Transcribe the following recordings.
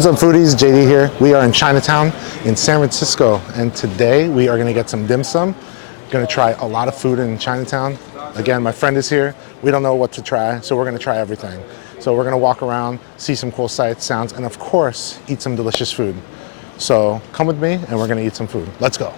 What's up, foodies? JD here. We are in Chinatown in San Francisco, and today we are gonna get some dim sum. Gonna try a lot of food in Chinatown. Again, my friend is here. We don't know what to try, so we're gonna try everything. So we're gonna walk around, see some cool sights, sounds, and of course, eat some delicious food. So come with me and we're gonna eat some food. Let's go.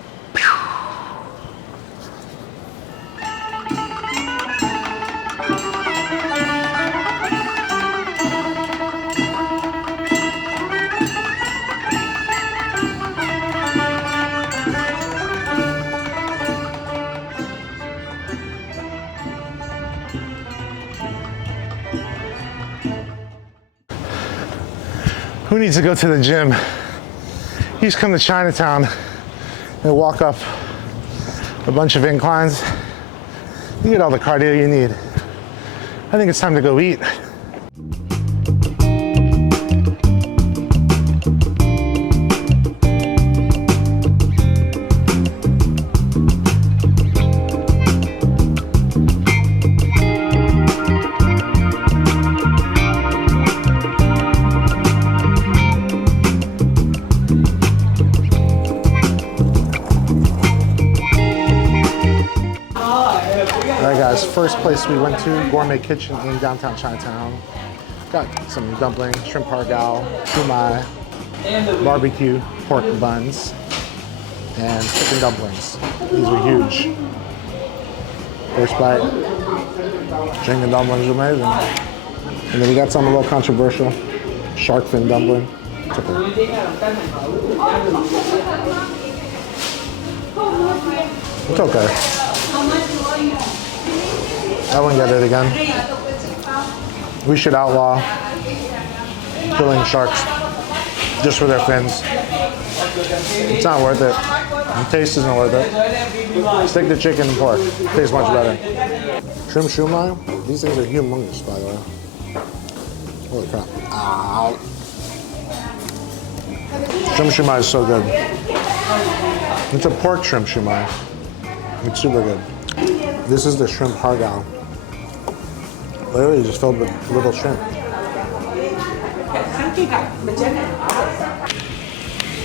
Who needs to go to the gym? You just come to Chinatown and walk up a bunch of inclines. You get all the cardio you need. I think it's time to go eat. First place we went to, Gourmet Kitchen in downtown Chinatown. Got some dumplings, shrimp har gow, shumai, barbecue pork buns, and chicken dumplings. These were huge. First bite, chicken dumplings are amazing. And then we got something a little controversial, shark fin dumpling. It's okay. It's okay. I wouldn't get it again. We should outlaw killing sharks just for their fins. It's not worth it. The taste isn't worth it. Stick to chicken and pork. It tastes much better. Shrimp shumai, these things are humongous, by the way. Holy crap. Ow. Shrimp shumai is so good. It's a pork shrimp shumai. It's super good. This is the shrimp har gow. Literally just filled with little shrimp.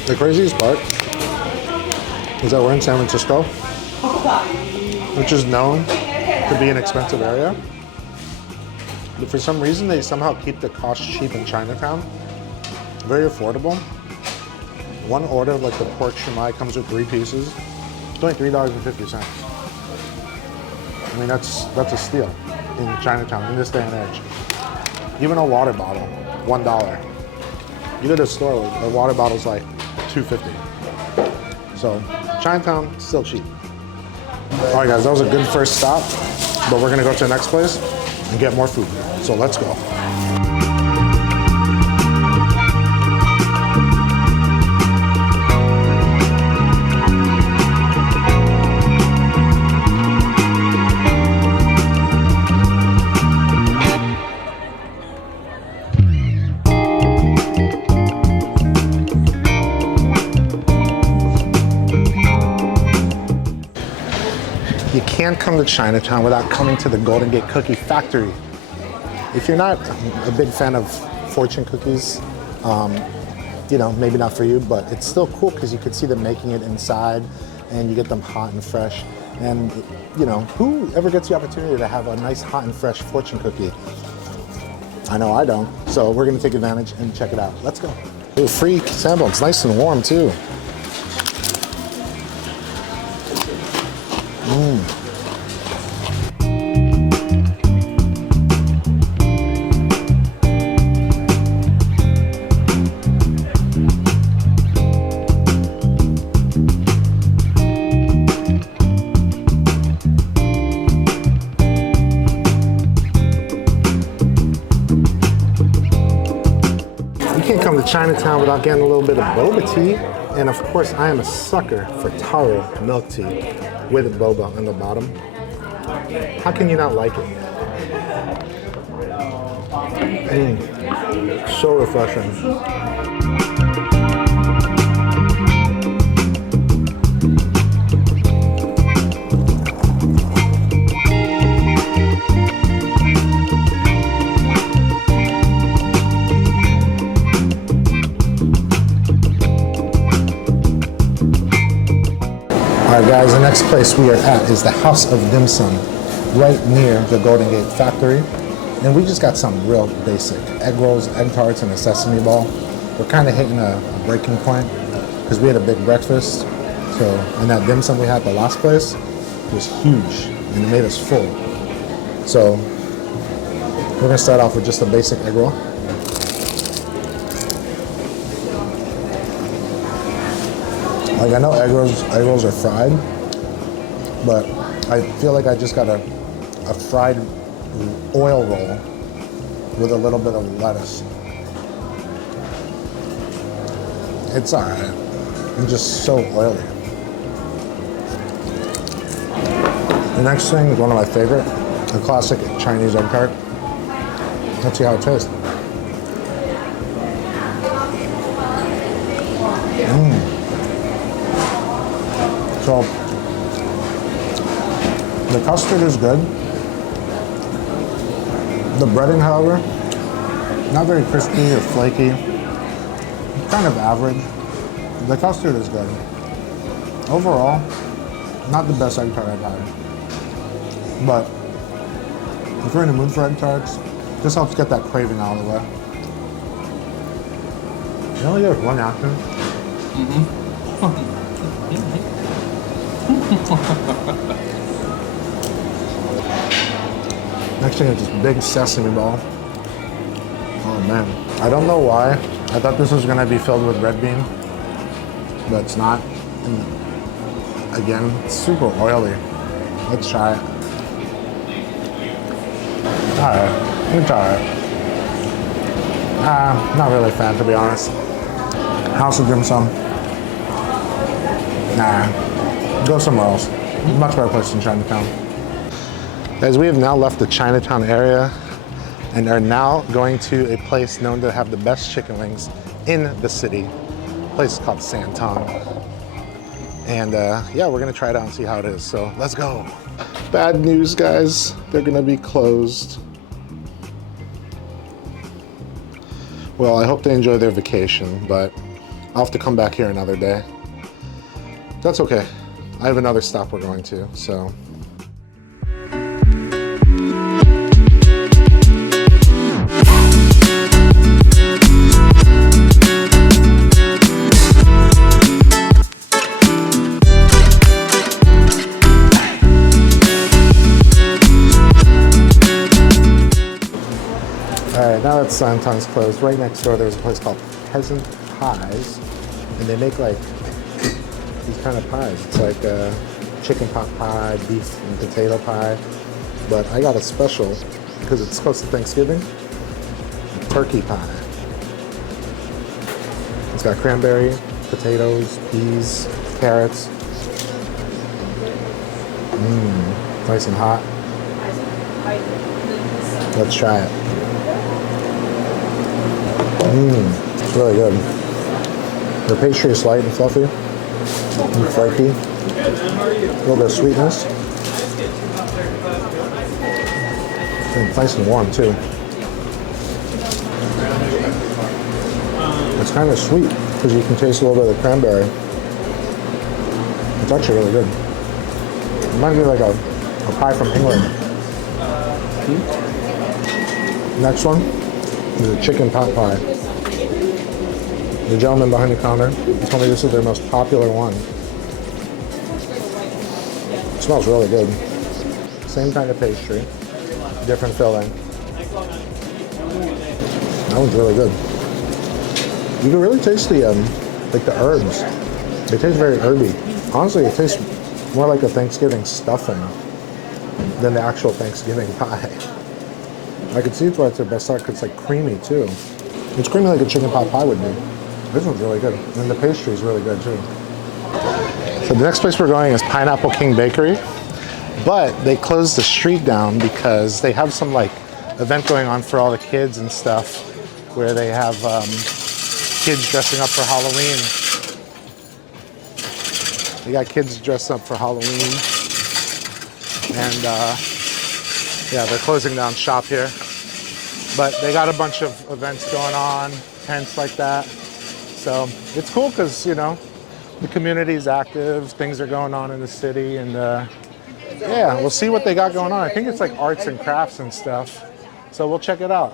The craziest part is that we're in San Francisco, which is known to be an expensive area. But for some reason, they somehow keep the cost cheap in Chinatown. Very affordable. One order of like the pork shumai comes with 3 pieces. It's only $3.50. I mean, that's a steal in Chinatown in this day and age. Even a water bottle, $1. You go to a store, a water bottle's like $2.50. So Chinatown, still cheap. All right, guys, that was a good first stop, but we're gonna go to the next place and get more food. So let's go. You can't come to Chinatown without coming to the Golden Gate Cookie Factory. If you're not a big fan of fortune cookies, you know, maybe not for you, but it's still cool because you could see them making it inside and you get them hot and fresh. And, you know, who ever gets the opportunity to have a nice hot and fresh fortune cookie? I know I don't. So we're gonna take advantage and check it out. Let's go. Ooh, free sample, it's nice and warm too. Come to Chinatown without getting a little bit of boba tea. And of course, I am a sucker for taro milk tea with boba on the bottom. How can you not like it? So refreshing. Alright guys, the next place we are at is the House of Dim Sum, right near the Golden Gate Factory. And we just got some real basic egg rolls, egg tarts, and a sesame ball. We're kind of hitting a breaking point because we had a big breakfast. So, and that dim sum we had at the last place was huge and it made us full. So, we're gonna start off with just a basic egg roll. Like I know egg rolls are fried, but I feel like I just got a fried oil roll with a little bit of lettuce. It's alright. It's just so oily. The next thing is one of my favorite, a classic Chinese egg tart. Let's see how it tastes. So, the custard is good. The breading, however, not very crispy or flaky. Kind of average. The custard is good. Overall, not the best egg tart I've had. But if you're in the mood for egg tarts, this helps get that craving out of the way. You only get one action. Next thing is this big sesame ball. Oh man. I don't know why. I thought this was gonna be filled with red bean, but it's not. And again, it's super oily. Let's try it. Alright, it's alright. Not really a fan, to be honest. House of Dim Sum. Nah, go somewhere else. Much better place than Chinatown. Guys, we have now left the Chinatown area and are now going to a place known to have the best chicken wings in the city. The place is called Santon. And yeah, we're gonna try it out and see how it is. So let's go. Bad news, guys. They're gonna be closed. Well, I hope they enjoy their vacation, but I'll have to come back here another day. That's okay. I have another stop we're going to, so. Alright, now that Santon's closed, right next door there's a place called Peasant Pies, and they make like these kind of pies. It's like chicken pot pie, beef and potato pie, but I got a special because it's close to Thanksgiving, a turkey pie. It's got cranberry, potatoes, peas, carrots. Nice and hot. Let's try it. It's really good. The pastry is light and fluffy and flaky. A little bit of sweetness. And nice and warm too. It's kind of sweet because you can taste a little bit of the cranberry. It's actually really good. It reminds me of like a pie from England. Next one is a chicken pot pie. The gentleman behind the counter told me this is their most popular one. It smells really good. Same kind of pastry, different filling. That one's really good. You can really taste the like the herbs. They taste very herby. Honestly, it tastes more like a Thanksgiving stuffing than the actual Thanksgiving pie. I can see it's why it's their best seller because it's like creamy too. It's creamy like a chicken pot pie would be. This one's really good. And the pastry is really good too. So the next place we're going is Pineapple King Bakery, but they closed the street down because they have some like event going on for all the kids and stuff where they have kids dressing up for Halloween. They got kids dressed up for Halloween. And yeah, they're closing down shop here. But they got a bunch of events going on, tents like that. So it's cool because, you know, the community is active, things are going on in the city, and yeah, we'll see what they got going on. I think it's like arts and crafts and stuff, so we'll check it out.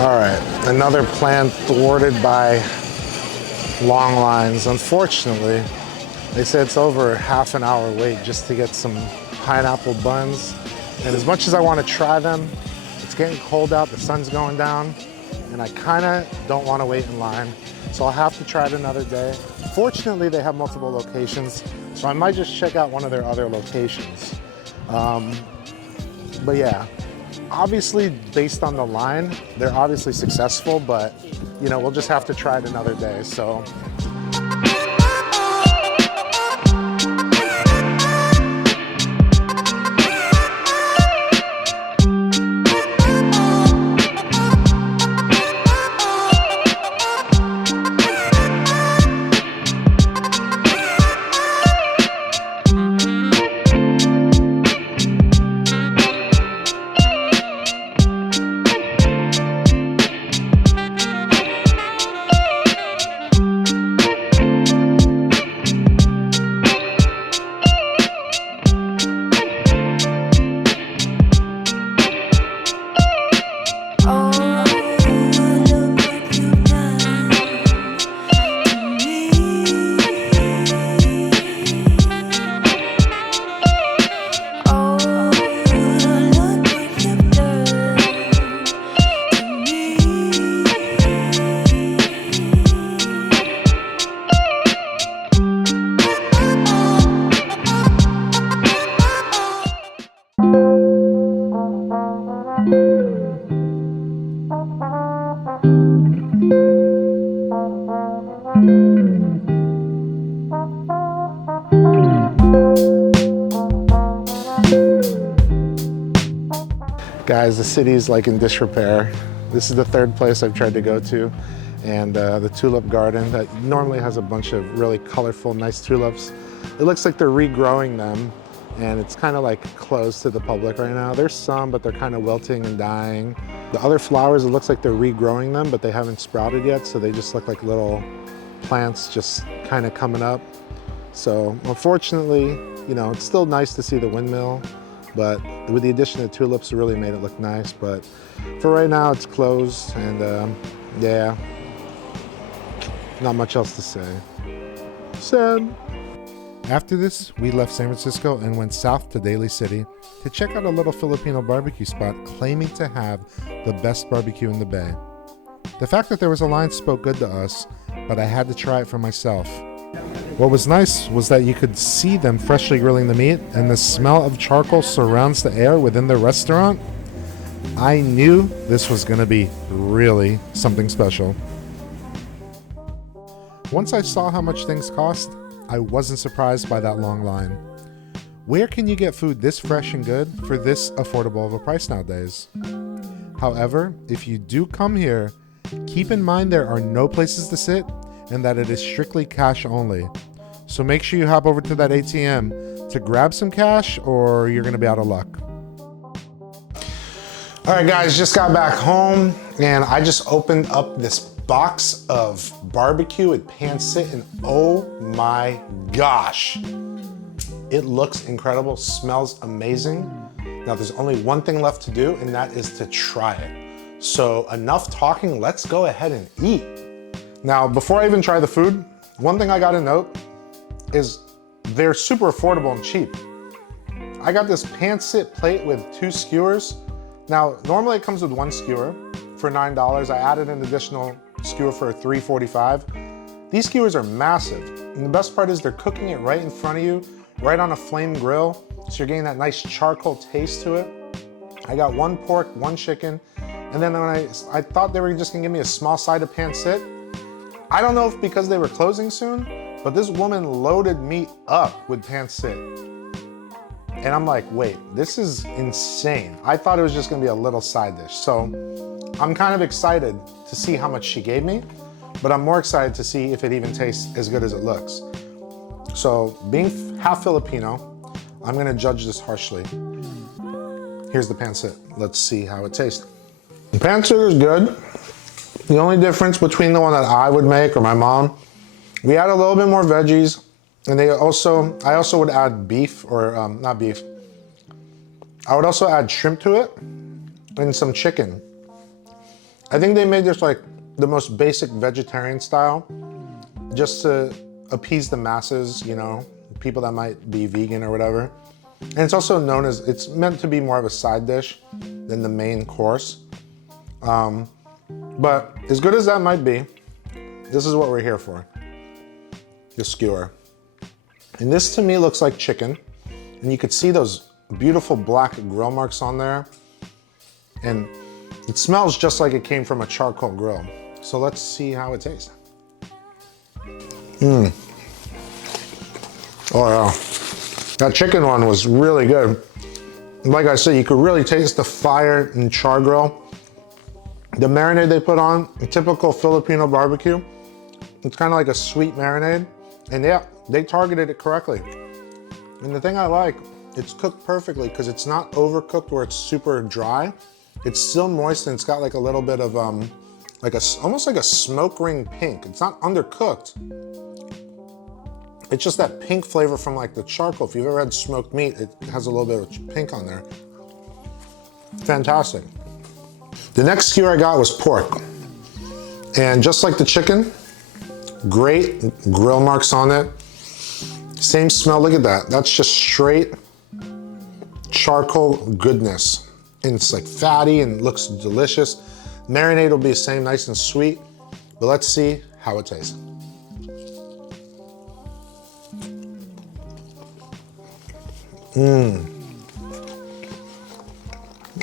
All right, another plan thwarted by long lines. Unfortunately, they said it's over half an hour wait just to get some pineapple buns. And as much as I want to try them, it's getting cold out, the sun's going down, and I kind of don't want to wait in line. So I'll have to try it another day. Fortunately, they have multiple locations, so I might just check out one of their other locations. But yeah. Obviously, based on the line, they're obviously successful, but you know, we'll just have to try it another day. So. Guys, the city's like in disrepair. This is the third place I've tried to go to, and the tulip garden that normally has a bunch of really colorful, nice tulips. It looks like they're regrowing them, and it's kind of like closed to the public right now. There's some, but they're kind of wilting and dying. The other flowers, it looks like they're regrowing them, but they haven't sprouted yet, so they just look like little plants just kind of coming up. So unfortunately, you know, it's still nice to see the windmill, but with the addition of tulips, it really made it look nice. But for right now, it's closed, and yeah, not much else to say. Sad. After this, we left San Francisco and went south to Daly City to check out a little Filipino barbecue spot claiming to have the best barbecue in the Bay. The fact that there was a line spoke good to us, but I had to try it for myself. What was nice was that you could see them freshly grilling the meat, and the smell of charcoal surrounds the air within the restaurant. I knew this was going to be really something special. Once I saw how much things cost, I wasn't surprised by that long line. Where can you get food this fresh and good for this affordable of a price nowadays? However, if you do come here, keep in mind there are no places to sit and that it is strictly cash only. So make sure you hop over to that ATM to grab some cash or you're gonna be out of luck. All right guys, just got back home and I just opened up this box of barbecue at Pansy, and oh my gosh, it looks incredible, smells amazing. Now there's only one thing left to do, and that is to try it. So enough talking, let's go ahead and eat. Now, before I even try the food, one thing I gotta note is they're super affordable and cheap. I got this Pansy plate with 2 skewers. Now, normally it comes with 1 skewer for $9. I added an additional skewer for $3.45. These skewers are massive. And the best part is they're cooking it right in front of you, right on a flame grill. So you're getting that nice charcoal taste to it. I got 1 pork, 1 chicken. And then when I thought they were just gonna give me a small side of pancit. I don't know if because they were closing soon, but this woman loaded me up with pancit. And I'm like, wait, this is insane. I thought it was just gonna be a little side dish. So I'm kind of excited to see how much she gave me, but I'm more excited to see if it even tastes as good as it looks. So being half Filipino, I'm gonna judge this harshly. Here's the pancit. Let's see how it tastes. The pancit is good. The only difference between the one that I would make or my mom, we add a little bit more veggies, and I also would add beef, or not beef. I would also add shrimp to it and some chicken. I think they made this like the most basic vegetarian style, just to appease the masses, you know, people that might be vegan or whatever. And it's also known as, it's meant to be more of a side dish than the main course. But as good as that might be, this is what we're here for, the skewer. And this to me looks like chicken. And you could see those beautiful black grill marks on there. And it smells just like it came from a charcoal grill. So let's see how it tastes. Oh yeah, that chicken one was really good. Like I said, you could really taste the fire and char grill. The marinade they put on, a typical Filipino barbecue. It's kind of like a sweet marinade. And yeah, they targeted it correctly. And the thing I like, it's cooked perfectly because it's not overcooked where it's super dry. It's still moist and it's got like a little bit of almost like a smoke ring pink. It's not undercooked. It's just that pink flavor from like the charcoal. If you've ever had smoked meat, it has a little bit of pink on there. Fantastic. The next skewer I got was pork. And just like the chicken, great grill marks on it. Same smell, look at that. That's just straight charcoal goodness. And it's like fatty and looks delicious. Marinade will be the same, nice and sweet. But let's see how it tastes.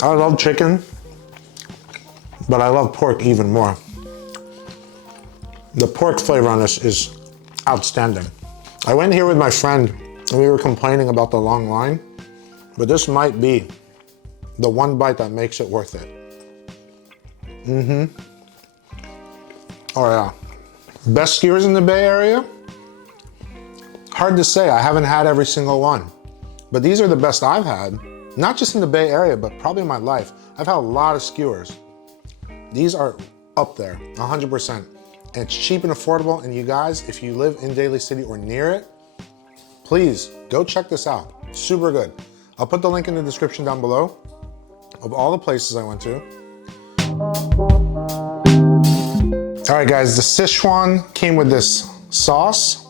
I love chicken, but I love pork even more. The pork flavor on this is outstanding. I went here with my friend and we were complaining about the long line, but this might be the one bite that makes it worth it. Oh yeah. Best skewers in the Bay Area? Hard to say, I haven't had every single one. But these are the best I've had, not just in the Bay Area, but probably in my life. I've had a lot of skewers. These are up there, 100%. And it's cheap and affordable, and you guys, if you live in Daly City or near it, please go check this out. Super good. I'll put the link in the description down below of all the places I went to. All right guys, the Sichuan came with this sauce.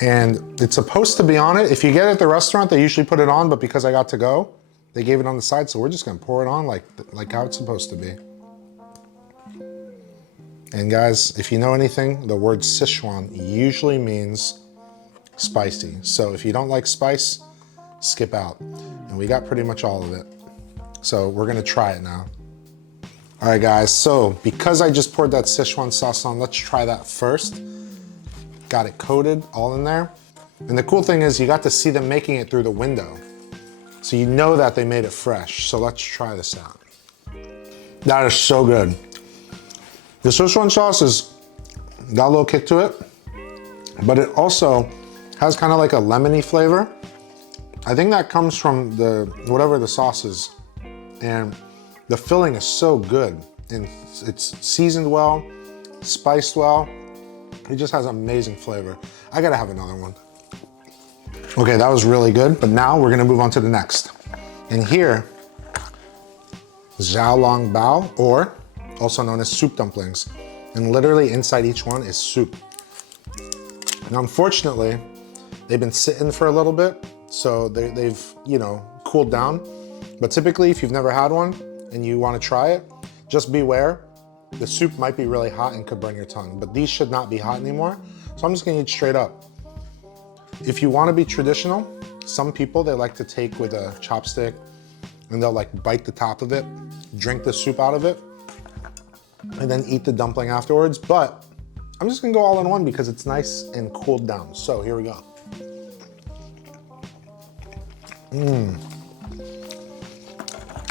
And it's supposed to be on it. If you get it at the restaurant, they usually put it on, but because I got to go, they gave it on the side, so we're just gonna pour it on like how it's supposed to be. And guys, if you know anything, the word Sichuan usually means spicy. So if you don't like spice, skip out. And we got pretty much all of it. So we're gonna try it now. All right guys, so because I just poured that Sichuan sauce on, let's try that first. Got it coated all in there. And the cool thing is you got to see them making it through the window. So you know that they made it fresh. So let's try this out. That is so good. The Sichuan sauce has got a little kick to it, but it also has kind of like a lemony flavor. I think that comes from whatever the sauce is. And the filling is so good. And it's seasoned well, spiced well. It just has amazing flavor. I gotta have another one. Okay, that was really good, but now we're gonna move on to the next. And here, xiao long bao, or also known as soup dumplings. And literally inside each one is soup. Now, unfortunately, they've been sitting for a little bit, so they've, you know, cooled down. But typically, if you've never had one and you wanna try it, just beware. The soup might be really hot and could burn your tongue, but these should not be hot anymore. So I'm just gonna eat straight up. If you wanna be traditional, some people, they like to take with a chopstick and they'll like bite the top of it, drink the soup out of it, and then eat the dumpling afterwards. But I'm just gonna go all in one because it's nice and cooled down. So here we go.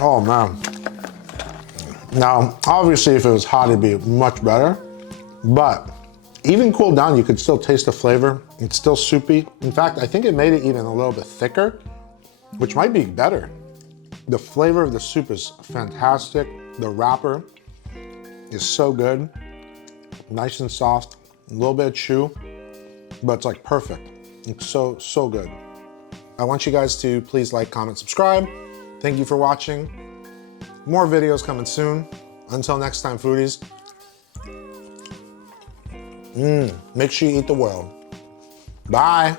Oh man. Now, obviously if it was hot, it'd be much better, but Even cooled down, you could still taste the flavor. It's still soupy. In fact, I think it made it even a little bit thicker, which might be better. The flavor of the soup is fantastic. The wrapper is so good. Nice and soft, a little bit of chew, but it's like perfect. It's so, so good. I want you guys to please like, comment, subscribe. Thank you for watching. More videos coming soon. Until next time, foodies. Make sure you eat the world. Bye.